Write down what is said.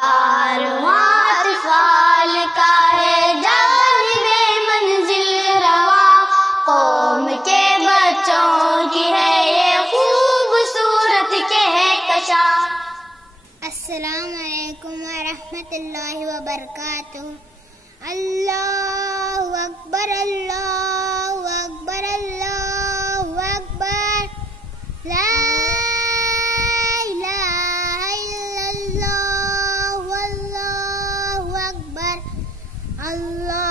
कारवां अतफाल का है जानिबे मंजिल रवा, कौम के बच्चों की है ये खूबसूरत कहकशा। अस्सलामु अलैकुम व रहमतुल्लाहि व बरकातुहू। अल्लाहु अकबर, अल्लाहु अकबर, अल्लाहु अकबर। ला इलाहा इल्लल्लाह, अल्लाहु अकबर। अल्लाह